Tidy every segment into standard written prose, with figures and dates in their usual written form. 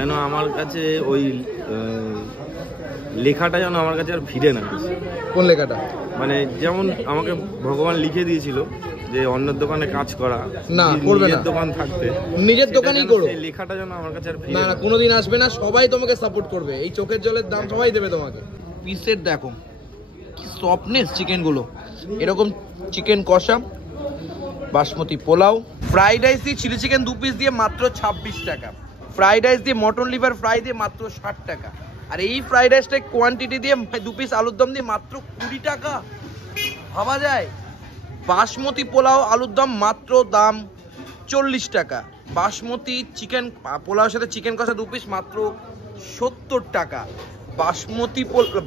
যেন আমার কাছে ওই লেখাটা যেন আমার কাছে আর ফিরে না। কোন লেখাটা? মানে যেমন আমাকে ভগবান লিখে দিয়েছিল যে অন্যের দোকানে কাজ করা না, করবে না, দোকান থাকতে নিজের দোকানেই করো। সেই লেখাটা যেন আমার কাছে আর ফিরে না না, কোনোদিন আসবে না। সবাই তোমাকে সাপোর্ট করবে। এই চোখের জলের দাম সবাই দেবে তোমাকে। পিসের দেখো কি সফটনেস চিকেন গুলো। এরকম চিকেন কষা, বাসমতি পোলাও, ফ্রাইড রাইস দিয়ে চিলি চিকেন 2 পিস দিয়ে মাত্র 26 টাকা। ফ্রাইড রাইস দিয়ে মটন লিভার ফ্রাই দিয়ে মাত্র 60 টাকা। আর এই ফ্রাইড রাইসটা কোয়ান্টিটি দিয়ে 2 পিস আলুর দম দিয়ে মাত্র 20 টাকা। ভাবা যায়? বাসমতি পোলাও আলুর দম মাত্র দাম 40 টাকা। বাসমতি চিকেন পোলাওর সাথে চিকেন কষা 2 পিস মাত্র 70 টাকা।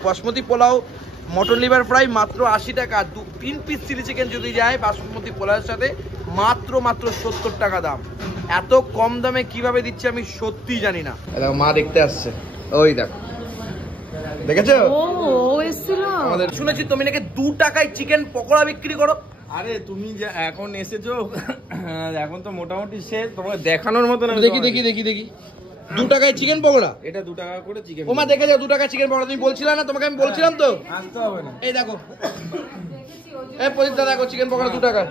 Basmati pulao mutton liver fry মাত্র 80 টাকা। 3 পিস চিলি চিকেন যদি যায় বাসমতি পোলাওর সাথে মাত্র 70 টাকা দাম। এত কম দামে কিভাবে দিচ্ছে আমি সত্যি জানি না। দেখো মা দেখতে আসছে, ওই দেখো, দেখেছো? ও এসেছিল। আমাদের শুনেছি তুমি নাকি 2 টাকায় চিকেন পকোড়া বিক্রি করো। আরে তুমি যে এখন এসেছো এখন তো মোটামুটি শেষ, তোমাকে দেখানোর মতো না। দেখি দেখি দেখি দেখি 2 টাকায় চিকেন পকোড়া। এটা 2 টাকা করে চিকেন। ওমা দেখে যাও 2 টাকায় চিকেন পকোড়া। তুমি বলছিলা না? তোমাকে আমি বলছিলাম তো। আসতে হবে না। এই দেখো, এই প্রদীপ দা দেখো চিকেন পকোড়া 2 টাকা।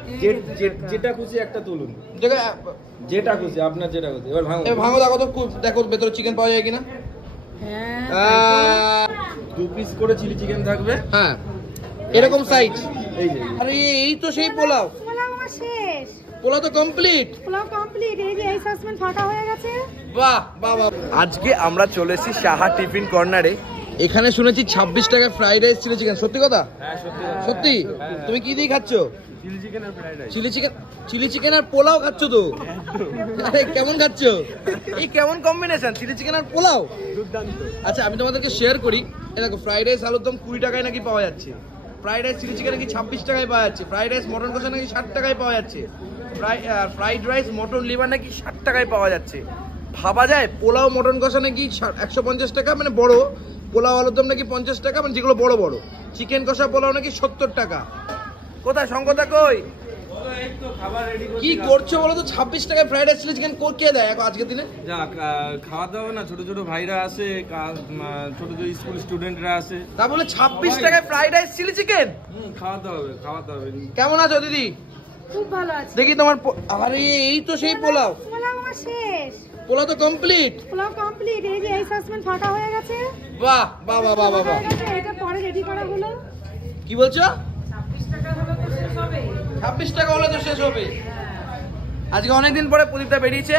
যেটা খুশি একটা তুলুন, দেখো যেটা খুশি আপনার, যেটা খুশি। এবার ভাঙো, ভাঙো দেখো তো, দেখো ভেতরে চিকেন পাওয়া যায় কিনা। হ্যাঁ 2 পিস করে চিলি চিকেন থাকবে। হ্যাঁ এরকম সাইজ। এই যে আরে এই তো সেই পোলাও। পোলাও আমার শেষ। পোলাও তো কমপ্লিট। পোলাও কমপ্লিট। এই যে এই সাসপেন্ড ফাঁকা হয়ে গেছে। বাহ বাহ বাহ। আজকে আমরা চলে এসেছি সাহা টিফিন কর্নারে। এখানে শুনেছি 26 টাকায় ফ্রাইড রাইস চিলি চিকেন। সত্যি কথা? হ্যাঁ সত্যি সত্যি? তুমি কি দিয়ে খাচ্ছ? চিলি চিকেন আর ফ্রাইড রাইস। চিলি চিকেন আর পোলাও খাচ্ছ তো? আরে কেমন খাচ্ছ? এই কেমন কম্বিনেশন, চিলি চিকেন আর পোলাও? দুর্দান্ত। আচ্ছা আমি তোমাদেরকে শেয়ার করি। এই দেখো ফ্রাইড রাইস আলুর দম 20 টাকায় নাকি পাওয়া যাচ্ছে। ফ্রাইড রাইস চিলি চিকেন নাকি 26 টাকায় পাওয়া যাচ্ছে। ফ্রাইড রাইস মটন কষা নাকি 60 টাকায় পাওয়া যাচ্ছে। ফ্রাইড রাইস মটন লিভার নাকি 60 টাকায় পাওয়া যাচ্ছে। ভাবা যায়? পোলাও মটন কষা নাকি 150 টাকা, মানে বড় পোলাও আলুর দম নাকি 50 টাকা, মানে যেগুলো বড় বড়। চিকেন কষা পোলাও নাকি 70 টাকা। কোথায় শঙ্করদা কই? কি করছো বলো তো? 26 টাকায় ফ্রাইড রাইস চিলি চিকেন কে দেয় এখন আজকের দিনে? যা খাওয়া দাওয়া না, ছোট ছোট ভাইরা আসে, ছোট ছোট স্কুল স্টুডেন্টরা আসে। তা বলে 26 টাকায় ফ্রাইড রাইস চিলি চিকেন? খাওয়াতে হবে, খাওয়াতে হবে। কেমন আছো দিদি? খুব ভালো আছে। দেখি তোমার আরে এই তো সেই পোলাও। পোলাও আমার শেষ। পোলাও তো কমপ্লিট। পোলাও কমপ্লিট। এই যে এই সাসপেন্ড ফাঁকা হয়ে গেছে। বাহ বাহ বাহ বাহ বাহ। এটা পরে রেডি করা হলো। কি বলছো? 26 টাকা হলো তো শেষ হবে। 26 টাকা হলে তো শেষ হবে। আজকে অনেকদিন পরে প্রদীপটা বেরিয়েছে।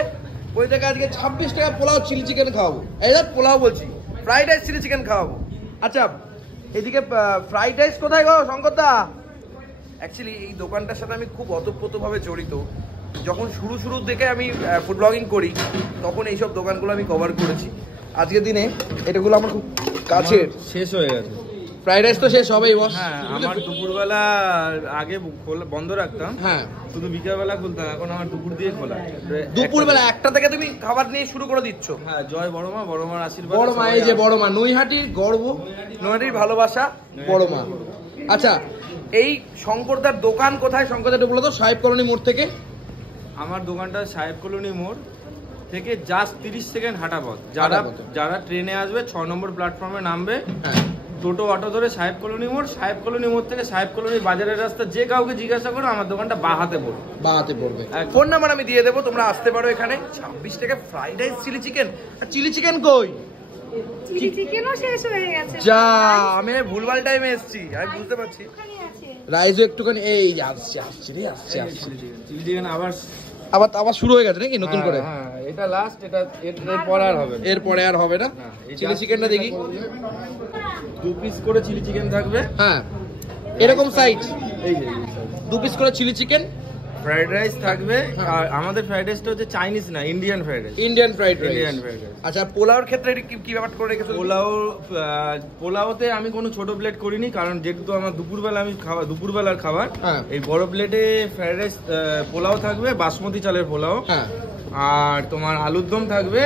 প্রদীপটাকে আজকে 26 টাকা পোলাও চিলি চিকেন খাওয়াবো। এই দেখ পোলাও বলছি, ফ্রাইড রাইস চিলি চিকেন খাওয়াবো। আচ্ছা এদিকে ফ্রাইড রাইস কোথায় গো শঙ্করদা? অ্যাকচুয়ালি এই দোকানটার সাথে আমি খুব ওতপ্রোতভাবে জড়িত। যখন শুরুর দিকে আমি ফুড ব্লগিং করি তখন এইসব দোকানগুলো আমি কভার করেছি। আজকের দিনে এটাগুলো আমার খুব কাছের। শেষ হয়ে গেছে ফ্রাইড রাইস তো শেষ হবেই বস। হ্যাঁ, আমার দুপুরবেলা আগে বন্ধ রাখতাম। হ্যাঁ শুধু বিকালবেলা খুলতাম, এখন আমার দুপুর দিয়ে খোলা। দুপুরবেলা 1টা থেকে তুমি খাবার নিয়ে শুরু করে দিচ্ছ। হ্যাঁ, জয় বড়মা, বড়মার আশীর্বাদ। বড় মা, এই যে বড় মা, নৈহাটির গর্ব, নৈহাটির ভালোবাসা বড় মা। আচ্ছা এই শঙ্করদার দোকান কোথায়? শঙ্করদার বলো তো। সাহেব কলোনি মোড় থেকে। আমার দোকানটা সাহেব কলোনি মোড় থেকে জাস্ট 30 সেকেন্ড হাঁটা পথ। যারা ট্রেনে আসবে 6 নম্বর প্ল্যাটফর্মে নামবে, টোটো অটো ধরে সাহেব কলোনি মোড়, সাহেব কলোনি মোড় থেকে সাহেব কলোনি বাজারের রাস্তা, যে কাউকে জিজ্ঞাসা করো আমার দোকানটা বাহাতে পড়বে। বাহাতে পড়বে। ফোন নাম্বার আমি দিয়ে দেবো, তোমরা আসতে পারো এখানে। 26 টাকা fried rice chilli chicken. Chilli chicken কই? চিলি চিকেনও শেষ হয়ে গেছে। যা, আমি ভুলভাল টাইমে এসেছি, আমি বুঝতে পারছি। রাইসও একটুখানি এই আসছে আসছে রে, আসছে আসছে। চিলি চিকেন আবার শুরু হয়ে গেছে নাকি নতুন করে? হ্যাঁ, এটা লাস্ট। এরপরে আর হবে না। এরপরে আর হবে না। চিলি চিকেনটা দেখি। 2 পিস করে চিলি চিকেন থাকবে। হ্যাঁ এরকম সাইজ। এই যে 2 পিস করে চিলি চিকেন। ফ্রাইড রাইস থাকবে। আর আমাদের ফ্রাইড রাইসটা হচ্ছে চাইনিজ না, Indian fried rice. Indian fried rice. Indian fried rice. আচ্ছা পোলাওর ক্ষেত্রে কি ব্যাপার করে রেখেছো? পোলাওতে আমি কোনো ছোট প্লেট করিনি, কারণ যেহেতু আমার দুপুরবেলার খাবার। এই বড় প্লেটে ফ্রাইড রাইস পোলাও থাকবে, বাসমতি চালের পোলাও। আর তোমার আলুর দম থাকবে।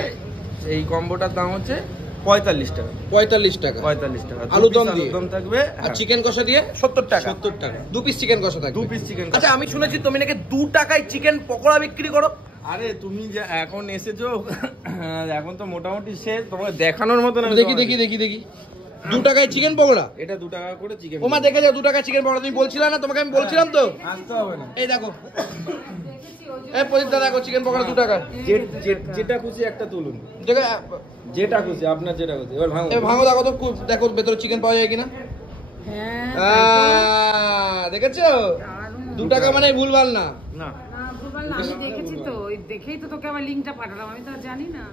এই কম্বোটার দাম হচ্ছে 45 টাকা। 45 টাকা। 45 টাকা আলুর দম থাকবে। আর চিকেন কষা দিয়ে 70 টাকা। 70 টাকা 2 পিস চিকেন কষা থাকবে। 2 পিস চিকেন। আচ্ছা আমি শুনেছি তুমি নাকি 2 টাকায় চিকেন পকোড়া বিক্রি করো। আরে তুমি যে এখন এসেছো এখন তো মোটামুটি শেষ, তোমাকে দেখানোর মতো না। দেখি দেখি দেখি দেখি 2 টাকায় চিকেন পকোড়া। এটা 2 টাকা করে চিকেন। ওমা দেখে যাও 2 টাকায় চিকেন পকোড়া, তুমি বলছিলা না? তোমাকে আমি বলছিলাম তো। আসতে হবে না। এই দেখো, এই প্রদীপ দা দেখো চিকেন পকোড়া 2 টাকা। যেটা খুশি একটা তুলুন, দেখো যেটা খুশি আপনার, যেটা খুশি। এবার ভাঙো। এই ভাঙো, দেখো তো দেখো ভেতরে চিকেন পাওয়া যায় কিনা। দেখেছো 2 টাকা মানে ভুলভাল না। না আমি দেখেছি তো, ওই দেখেই তো তোকে আমার লিংকটা পাঠালাম, আমি তো আর জানি না।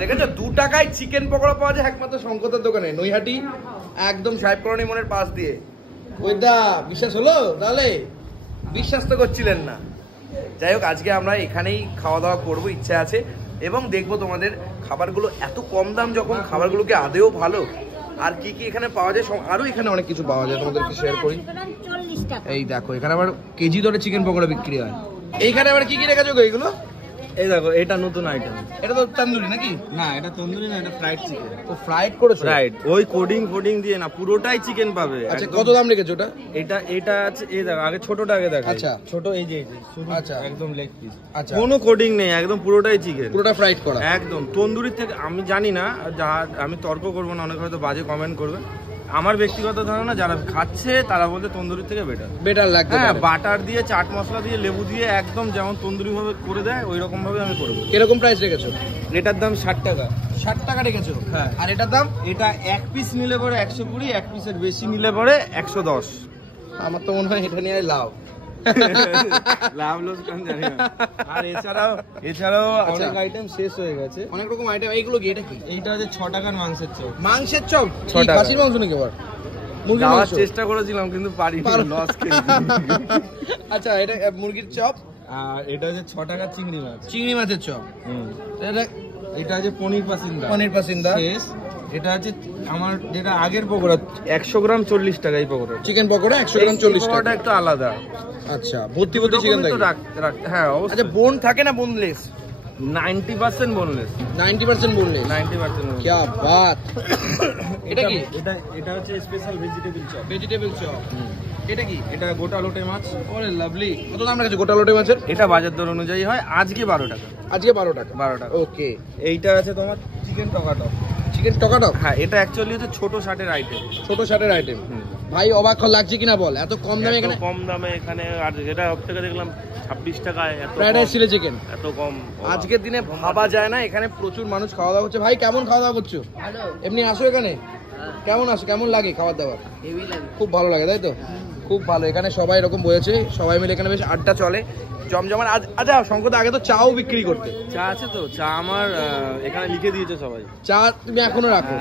দেখেছো 2 টাকায় চিকেন পকোড়া পাওয়া যায় একমাত্র শঙ্করের দোকানে, নৈহাটি, একদম সাহেব কলোনি মোড়ের পাশ দিয়ে। ওই দা বিশ্বাস হলো তাহলে? বিশ্বাস তো করছিলেন না। যাই হোক, আজকে আমরা এখানেই খাওয়া দাওয়া করবো, ইচ্ছা আছে, এবং দেখবো তোমাদের খাবারগুলো এত কম দাম যখন, খাবারগুলোকে আদেও ভালো, আর কি কি এখানে পাওয়া যায়, আরো এখানে অনেক কিছু পাওয়া যায়, তোমাদেরকে শেয়ার করি। এই দেখো এখানে আবার কেজি দরে চিকেন পকোড়া বিক্রি হয়। এইখানে আবার কি কি রেখেছো গো এগুলো? এই দেখো, এটা নতুন আইটেম। এটা তো তন্দুরি নাকি? না, এটা তন্দুরি না, এটা ফ্রাইড চিকেন। তো ফ্রাইড করেছো? ফ্রাইড, ওই কোডিং ফোডিং দিয়ে না, পুরোটাই চিকেন পাবে। আচ্ছা, একদম। কত দাম রেখেছো ওটা? এটা আছে, এই দেখো আগে ছোটটা আগে দেখো। আচ্ছা। ছোট, এই যে শুধু আচ্ছা। একদম লেগ পিস। আচ্ছা। কোনো কোডিং নেই, একদম পুরোটাই চিকেন, পুরোটা ফ্রাইড করা। একদম তন্দুরির থেকে। আমি জানি না, আমি তর্ক করবো না, অনেক হয়তো বাজে কমেন্ট করবে। আমার ব্যক্তিগত ধারণা, যারা খাচ্ছে তারা বলতে তন্দুরির থেকে বেটার লাগবে। হ্যাঁ, বাটার দিয়ে, চাট মশলা দিয়ে, লেবু দিয়ে, একদম যেমন তন্দুরি ভাবে করে দেয় ওই রকম ভাবে আমি করবো। কিরকম প্রাইস রেখেছো? এটার দাম 60 টাকা। 60 টাকা রেখেছো? হ্যাঁ। আর এটার দাম? এটা এক পিস নিলে পরে 120, এক পিসের বেশি নিলে পরে 110। আমার তো মনে হয় এটা নিয়ে লাভ। লাভ লস কম জানি না। আর এছাড়াও অনেক আইটেম শেষ হয়ে গেছে। অনেক রকম আইটেম। এইগুলো কি, এটা কি? এইটা হচ্ছে 6 টাকার মাংসের চপ। মাংসের চপ? 6 টাকা। খাসির মাংস নাকি আবার? মুরগির যাওয়ার মাংস? চেষ্টা করেছিলাম কিন্তু পারিনি, লস খেয়েছি। আচ্ছা, এটা মুরগির চপ। আর এটা হচ্ছে 6 টাকার চিংড়ি মাছ। চিংড়ি মাছের চপ। এটা এটা হচ্ছে পনির পাসিন্দা। পনির পাসিন্দা। শেষ। এটা হচ্ছে আমার যেটা আগের পকোড়া, 100 গ্রাম 40 টাকা এই পকোড়া। চিকেন পকোড়া 100 গ্রাম 40 টাকা। একটু আলাদা। আচ্ছা, ভর্তি ভর্তি চিকেন থাকে। হ্যাঁ, আচ্ছা, অবশ্যই। বোন থাকে না বোনলেস? 90% বোনলেস। 90% বোনলেস। 90% বোনলেস। কি বাত! এটা কি? এটা হচ্ছে special vegetable chop. Vegetable chop. এটা কি? এটা গোটা লোটে মাছ। ওরে লাভলি। কত দাম রেখেছো গোটা লোটে মাছের? এটা বাজার দর অনুযায়ী হয়, আজকে 12 টাকা। আজকে 12 টাকা। 12 টাকা। ওকে। এইটা আছে তোমার চিকেন টকাটক। চিকেন টকাটক? হ্যাঁ, এটা অ্যাকচুয়ালি হচ্ছে ছোট শার্টের আইটেম। ছোট শার্টের আইটেম। ভাই অবাক লাগছে কিনা বল, এত কম দামে এখানে? কম দামে এখানে, আর যেটা সব থেকে দেখলাম 26 টাকায় এত ফ্রাইড রাইস চিলি চিকেন। এত কম। আজকের দিনে ভাবা যায় না, এখানে প্রচুর মানুষ খাওয়া দাওয়া করছে। ভাই কেমন খাওয়া দাওয়া করছো? এমনি আসো এখানে, কেমন আসো, কেমন লাগে খাবার দাবার? খুব ভালো লাগে তাই তো? খুব ভালো। এখানে সবাই এরকম বলেছে, সবাই মিলে এখানে বেশ আড্ডা চলে জমজমাট। আচ্ছা শঙ্কর, আগে তো চাও বিক্রি করতে। চা আছে তো? চা আমার এখানে লিখে দিয়েছে সবাই। চা তুমি এখনো রাখো?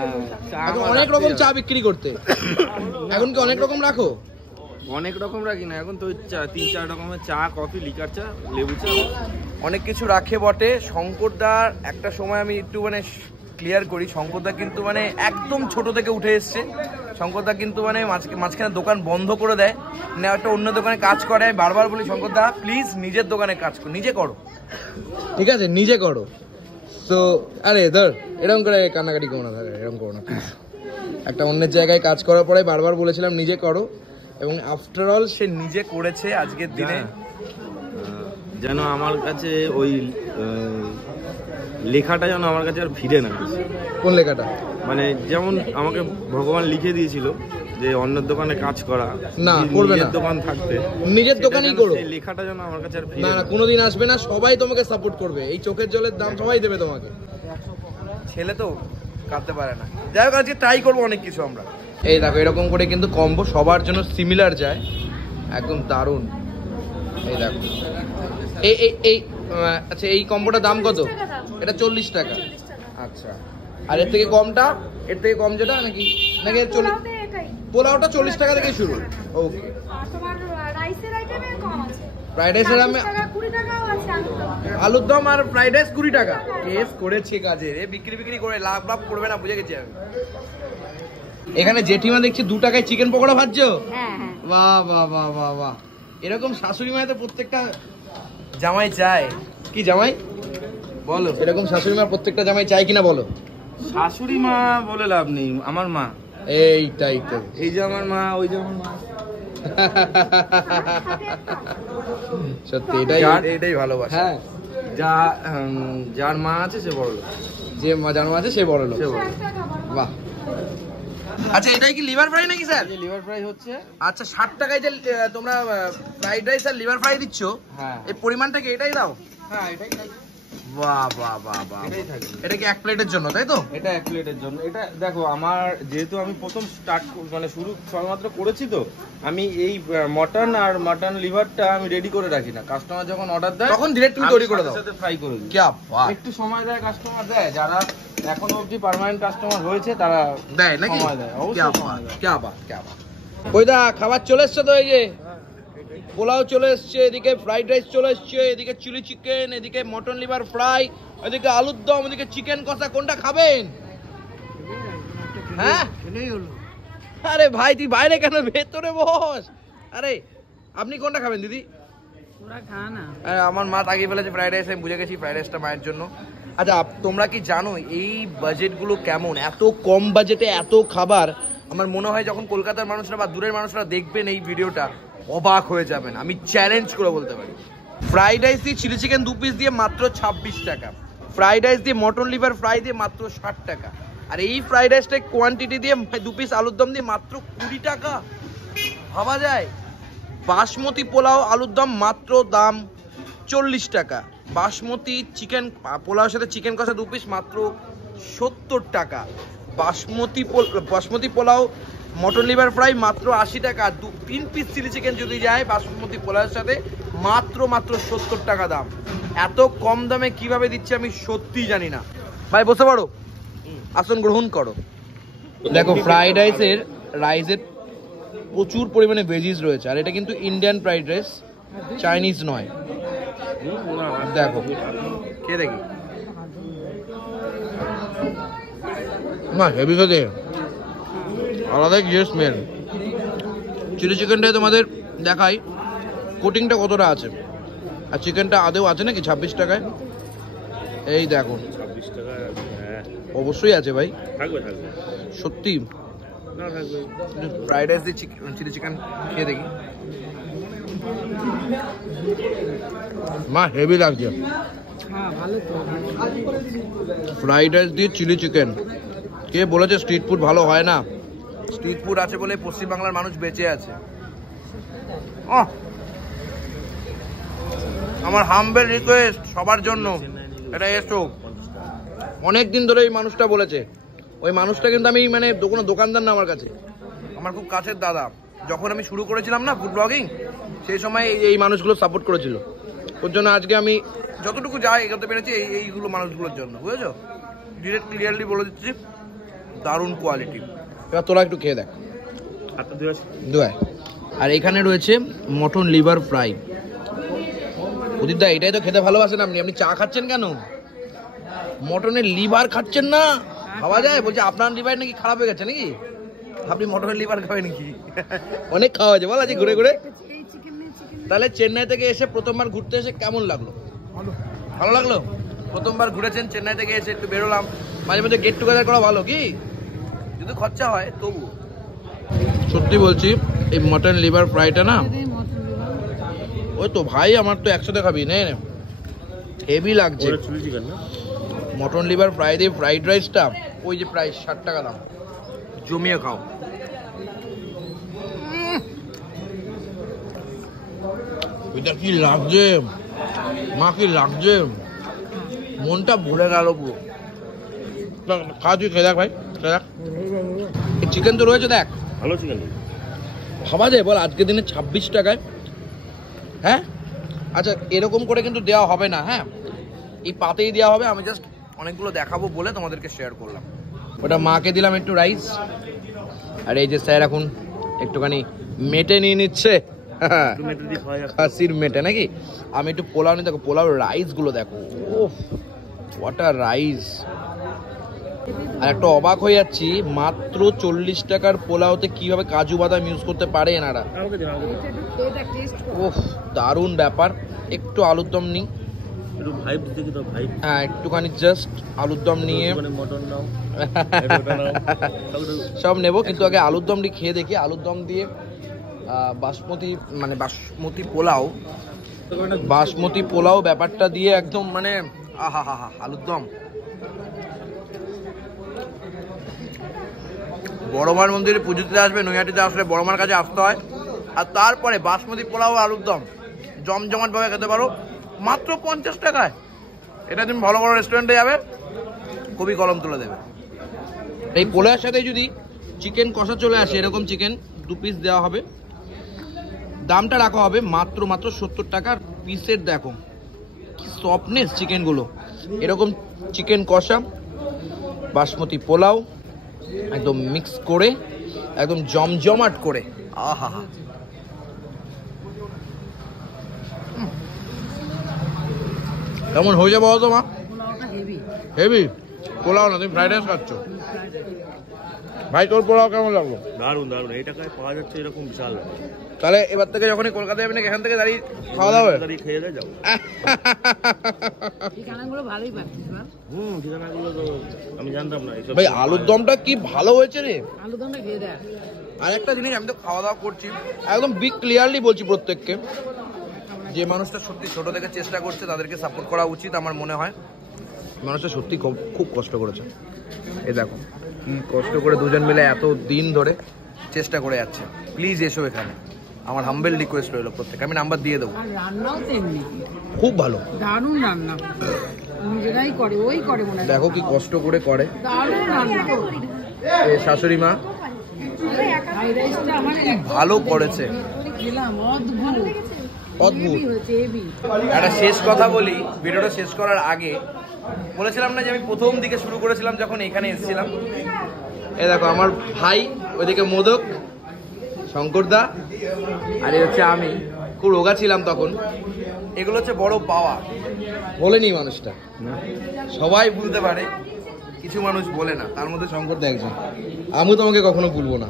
চা এখন আমার অনেক রাখতে রকম হবে। চা বিক্রি করতে। এখন কি অনেক রকম রাখো? অনেক রকম রাখি না, এখন তো 3-4 রকমের চা, কফি, লিকার চা, লেবু চা, অনেক কিছু রাখে বটে। শঙ্করদার একটা সময় আমি একটু মানে ক্লিয়ার করি, শঙ্করদা কিন্তু মানে একদম ছোট থেকে উঠে এসছে। শঙ্করদা কিন্তু মানে মাঝখানে দোকান বন্ধ করে দেয়, মানে একটা অন্য দোকানে কাজ করে। আমি বারবার বলি শঙ্করদা প্লিজ নিজের দোকানে কাজ করো, নিজে করো, ঠিক আছে, নিজে করো। তো আরে ধর এরকম করে কান্নাকাটি করো না, এরকম করো না। একটা অন্যের জায়গায় কাজ করার পরে বারবার বলেছিলাম নিজে করো, এবং আফটার অল সে নিজে করেছে আজকের দিনে। যেন আমার কাছে ওই লেখাটা যেন আমার কাছে আর ফিরে না। কোন লেখাটা? মানে যেমন আমাকে ভগবান লিখে দিয়েছিল যে অন্যের দোকানে কাজ করা, না করবে না, নিজের দোকান থাকতে, নিজের দোকানই করো। সেই লেখাটা যেন আমার কাছে আর ফিরে না না, কোনোদিন আসবে না। সবাই তোমাকে সাপোর্ট করবে, এই চোখের জলের দাম সবাই দেবে তোমাকে। ছেলে তো কাঁদতে পারে না। যাই হোক, আজকে ট্রাই করবো অনেক কিছু আমরা। এই দেখো এরকম করে কিন্তু কম্বো সবার জন্য সিমিলার যায়, একদম দারুণ। এই দেখো এই এই এই আচ্ছা, এই কম্বোটার দাম কত? এটা 40 টাকা। আচ্ছা, আর এর থেকে কমটা, এর থেকে কম যেটা নাকি নাকি 40? পোলাওটা 40 টাকা থেকে শুরু। ওকে। আর তোমার রাইসের আইটেমে কম আছে। ফ্রাইড রাইসের দাম 20 টাকাও আছে আলুর দম। আলুর দম আর ফ্রাইড রাইস 20 টাকা। কেস করেছে কাজে রে, বিক্রি করে লাভ করবে না, বুঝে গেছি আমি। এখানে জেঠিমা দেখছি 2 টাকায় চিকেন পকোড়া ভাজছো। হ্যাঁ হ্যাঁ। বাহ বাহ বাহ বাহ বাহ, এরকম শাশুড়ি মায়ের তো প্রত্যেকটা জামাই চায়। কি জামাই বলো, এরকম শাশুড়ি মা প্রত্যেকটা জামাই চায় কিনা বলো? শাশুড়ি মা বলে লাভ নেই, আমার মা। এইটাই তো, এই যে আমার মা, ওই যে আমার মা। সত্যি এটাই ভালোবাসা। হ্যাঁ, যার মা আছে সে বড় লোক। যে যার মা আছে সে বড় লোক। সে বড় লোক। বাহ। আচ্ছা এটাই কি লিভার ফ্রাই নাকি স্যার? লিভার ফ্রাই হচ্ছে। আচ্ছা 60 টাকায় যে তোমরা ফ্রাইড রাইস আর লিভার ফ্রাই দিচ্ছ, হ্যাঁ এই পরিমাণটা কি এটাই দাও? হ্যাঁ এটাই থাকে। বাহ বাহ বাহ বাহ, এটাই থাকে। এটা কি এক প্লেটের জন্য তাই তো? এটা এক প্লেটের জন্য। এটা দেখো আমার যেহেতু আমি প্রথম মানে শুরু সবেমাত্র করেছি, তো আমি এই মাটন লিভারটা আমি রেডি করে রাখি না। কাস্টমার যখন অর্ডার দেয় তখন ডিরেক্ট তুমি তৈরি করে দাও? সাথে ফ্রাই করে দিই। কি বাহ। একটু সময় দেয় কাস্টমার, দেয় যারা এখনো অবধি পার্মানেন্ট কাস্টমার হয়েছে তারা দেয় নাকি? সময় দেয়, অবশ্যই সময় দেয়। কি বাহ কি বাহ। ওইদা খাবার চলে এসছে তো, এই যে পোলাও চলে এসছে, এদিকে ফ্রাইড রাইস চলে এসছে, এদিকে চিলি চিকেন, এদিকে মটন লিভার ফ্রাই, এদিকে আলুর দম, এদিকে চিকেন কষা। কোনটা খাবেন? হ্যাঁ আরে ভাই তুই বাইরে কেন, ভেতরে বস। আরে আপনি কোনটা খাবেন দিদি? ওরা খা না। আমার মা তাকিয়ে ফেলেছে ফ্রাইড রাইস, আমি বুঝে গেছি ফ্রাইড রাইসটা মায়ের জন্য। আচ্ছা তোমরা কি জানো এই বাজেটগুলো কেমন? এত কম বাজেটে এত খাবার। আমার মনে হয় যখন কলকাতার মানুষরা বা দূরের মানুষরা দেখবেন এই ভিডিওটা, অবাক হয়ে যাবেন, আমি চ্যালেঞ্জ করে বলতে পারি। ফ্রাইড রাইস দিয়ে চিলি চিকেন 2 পিস দিয়ে মাত্র 26 টাকা, ফ্রাইড রাইস দিয়ে মটন লিভার ফ্রাই দিয়ে মাত্র 60 টাকা, আর এই ফ্রাইড রাইসটা কোয়ান্টিটি দিয়ে 2 পিস আলুর দম দিয়ে মাত্র 20 টাকা। ভাবা যায়? বাসমতি পোলাও আলুর দম মাত্র দাম 40 টাকা, বাসমতি চিকেন পোলাওর সাথে চিকেন কষা 2 পিস মাত্র 70 টাকা, basmati pulao mutton liver fry মাত্র 80 টাকা, 3 পিস চিলি চিকেন যদি যায় বাসমতি পোলাওর সাথে মাত্র 70 টাকা দাম। এত কম দামে কিভাবে দিচ্ছে আমি সত্যিই জানি না। ভাই বসে পড়ো, আসন গ্রহণ করো। দেখো ফ্রাইড রাইসের প্রচুর পরিমাণে ভেজিস রয়েছে, আর এটা কিন্তু ইন্ডিয়ান ফ্রাইড রাইস, চাইনিজ নয়। দেখো কে দেখি না, হেভি খেতে, আলাদাই গিয়ে স্মেল। চিলি চিকেনটাই তোমাদের দেখাই কোটিংটা কতটা আছে, আর চিকেনটা আদেও আছে নাকি 26 টাকায়। এই দেখো 26 টাকা। হ্যাঁ অবশ্যই আছে ভাই, থাকবে থাকবে সত্যি। না থাকবে। ফ্রাইড রাইস দিয়ে চিলি চিকেন খেয়ে দেখি। মা হেভি লাগছে। হ্যাঁ ভালো তো। ফ্রাইড রাইস দিয়ে চিলি চিকেন। কে বলেছে স্ট্রিট ফুড ভালো হয় না? স্ট্রিট ফুড আছে বলে পশ্চিমবাংলার মানুষ বেঁচে আছে। আমার হাম্বেল রিকোয়েস্ট সবার জন্য, এটা এসো। অনেক দিন ধরে এই মানুষটা বলেছে, ওই মানুষটা কিন্তু আমি মানে কোনো দোকানদার না আমার কাছে, আমার খুব কাছের দাদা। যখন আমি শুরু করেছিলাম না ফুড ব্লগিং, সেই সময় এই মানুষগুলো সাপোর্ট করেছিল। ওর জন্য আজকে আমি যতটুকু যাই এগোতে পেরেছি এইগুলো মানুষগুলোর জন্য, বুঝেছো? ডিরেক্ট ক্লিয়ারলি বলে দিচ্ছি, দারুণ কোয়ালিটি। এবার তোরা একটু খেয়ে দেখ। দুয়ায়। আর এখানে রয়েছে মটন লিভার ফ্রাই। উদিতদা এটাই তো খেতে ভালোবাসেন আপনি, আপনি চা খাচ্ছেন কেন? মটনের লিভার খাচ্ছেন না? ভাবা যায়? বলছে আপনার লিভার নাকি খারাপ হয়ে গেছে নাকি, আপনি মটনের লিভার খাবেন নাকি? অনেক খাওয়া হয়েছে বল আজকে ঘুরে ঘুরে। তাহলে চেন্নাই থেকে এসে প্রথমবার ঘুরতে এসে কেমন লাগলো? ভালো লাগলো? প্রথমবার ঘুরেছেন চেন্নাই থেকে এসে, একটু বেরোলাম, মাঝে মধ্যে গেট টুগেদার করা ভালো, কি যদি খরচা হয় তবু। সত্যি বলছি এই মটন লিভার ফ্রাইটা না, ওই তো ভাই আমার তো একসাথে খাবি নে, হেভি লাগছে। মটন লিভার ফ্রাই দিয়ে ফ্রাইড রাইসটা ওই যে প্রায় 60 টাকা দাম, জমিয়ে খাও। এটা কি লাগছে মা, কি লাগছে, মনটা ভরে গেল পুরো। খা তুই, খেয়ে দেখ ভাই, খেয়ে দেখ। চিকেন তো রয়েছে দেখ, ভালো চিকেন। ভাবা যায় বল আজকের দিনে 26 টাকায়? হ্যাঁ আচ্ছা এরকম করে কিন্তু দেওয়া হবে না, হ্যাঁ এই পাতেই দেওয়া হবে। আমি জাস্ট অনেকগুলো দেখাবো বলে তোমাদেরকে শেয়ার করলাম। ওটা মাকে দিলাম একটু রাইস, আর এই যে স্যার এখন একটুখানি মেটে নিয়ে নিচ্ছে, খাসির মেটে নাকি। আমি একটু পোলাও নিয়ে, দেখো পোলাও রাইসগুলো দেখো, ওহ হোয়াট আ রাইস। আর একটা অবাক হয়ে যাচ্ছি, মাত্র 40 টাকার পোলাওতে কিভাবে কাজু বাদাম ইউজ করতে পারে এনারা। ওহ দারুণ ব্যাপার। একটু আলুর দম নিই, হ্যাঁ একটুখানি জাস্ট আলুর দম নিয়ে সব নেবো, কিন্তু আগে আলুর দমটি খেয়ে দেখি। আলুর দম দিয়ে বাসমতি পোলাও বাসমতি পোলাও ব্যাপারটা দিয়ে একদম মানে আহা হা হা আলুর দম। বড়মার মন্দিরে পুজো দিতে আসবে, নৈহাটিতে আসলে বড়মার কাছে আসতে হয়, আর তারপরে বাসমতি পোলাও আলুর দম জমজমাট ভাবে খেতে পারো মাত্র 50 টাকায়। এটা তুমি ভালো বড় রেস্টুরেন্টে যাবে, খুবই কলম তুলে দেবে। এই পোলাওর সাথে যদি চিকেন কষা চলে আসে, এরকম চিকেন 2 পিস দেওয়া হবে, দামটা রাখা হবে মাত্র 70 টাকার। পিসের দেখো কি সফটনেস চিকেনগুলো, এরকম চিকেন কষা বাসমতি পোলাও একদম মিক্স করে একদম জমজমাট করে, আহা হা। কেমন হয়ে যাবে বলো মা? হেভি পোলাও না, তুমি ফ্রাইড রাইস খাচ্ছ। ভাই তোর পোলাও কেমন লাগলো? দারুন দারুন, এই টাকায় পাওয়া যাচ্ছে এরকম বিশাল। তাহলে এবার থেকে যখনই কলকাতা যাবেন এখান থেকে দাঁড়িয়ে খাওয়া দাওয়া খেয়ে দিয়ে যাবো। ঠিকানাগুলো ভালোই পাচ্ছিস বল। ঠিকানাগুলো তো আমি জানতাম না। ভাই আলুর দমটা কি ভালো হয়েছে রে। আলু দমটা খেয়ে দেখ। আর একটা জিনিস, আমি তো খাওয়া দাওয়া করছি, একদম বিগ ক্লিয়ারলি বলছি প্রত্যেককে, যে মানুষটা সত্যি ছোট থেকে চেষ্টা করছে তাদেরকে সাপোর্ট করা উচিত আমার মনে হয়। মানুষটা সত্যি খুব কষ্ট করেছে। এই দেখো কি কষ্ট করে দুজন মিলে এত দিন ধরে চেষ্টা করে যাচ্ছে। প্লিজ এসো এখানে, আমার হাম্বেল রিকোয়েস্ট রইলো প্রত্যেকে, আমি নাম্বার দিয়ে দেবো। আর রান্নাও তেমনি খুব ভালো, দারুণ রান্না, নিজেরাই করে, ওই করে মনে হয়। দেখো কি কষ্ট করে করে। দারুণ রান্না। এই শাশুড়ি মা ফ্রাইড রাইসটা আমার ভালো করেছে, খেলাম, অদ্ভুত অদ্ভুত। হেভি হয়েছে, হেভি। একটা শেষ কথা বলি ভিডিওটা শেষ করার আগে, বলেছিলাম না যে আমি প্রথম দিকে শুরু করেছিলাম যখন এখানে এসেছিলাম। এই দেখো আমার ভাই, ওইদিকে মোদক, শঙ্করদা, আর এই হচ্ছে আমি। খুব রোগা ছিলাম তখন। এগুলো হচ্ছে বড় পাওয়া, বলেনি মানুষটা, সবাই ভুলতে পারে, কিছু মানুষ বলে না, তার মধ্যে শঙ্করদা একজন। আমি তোমাকে কখনো ভুলবো না,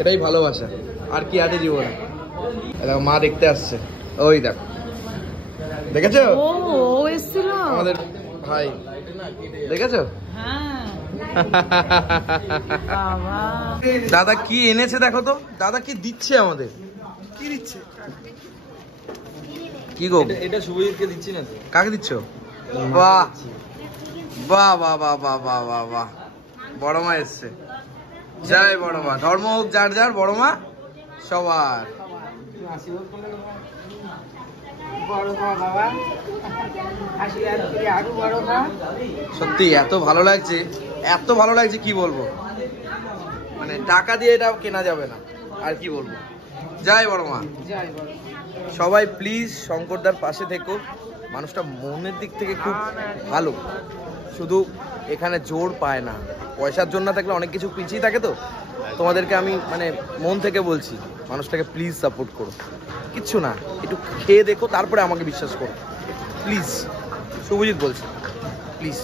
এটাই ভালোবাসা, আর কি আছে জীবনে। দেখো মা দেখতে আসছে, ওই দেখো, দেখেছো ও এসেছিল আমাদের ভাই, দেখেছো? হ্যাঁ বাবা, দাদা কি এনেছে দেখো তো, দাদা কি দিচ্ছে আমাদের, কি দিচ্ছে, কি গো? এটা শুভজিৎকে দিচ্ছি না তো। কাকে দিচ্ছ? বাহ বাহ বাহ বাহ বাহ বাহ বাহ বাহ, বড় মা এসছে। জয় বড় মা, ধর্ম হোক যার যার, বড় মা সবার। বড় বাবা, আশীর্বাদ করে আরো বড় খা। সত্যি এত ভালো লাগছে, এত ভালো লাগছে কি বলবো, মানে টাকা দিয়ে এটা কেনা যাবে না, আর কি বলবো। জয় বড় মা। জয় বড়। সবাই প্লিজ শঙ্করদার পাশে থেকো, মানুষটা মনের দিক থেকে খুব ভালো, শুধু এখানে জোর পায় না, পয়সার জন্য থাকলে অনেক কিছু পিছিয়ে থাকে। তো তোমাদেরকে আমি মানে মন থেকে বলছি, মানুষটাকে প্লিজ সাপোর্ট করো, কিচ্ছু না, একটু খেয়ে দেখো, তারপরে আমাকে বিশ্বাস করো প্লিজ। শুভজিৎ বলছি, প্লিজ।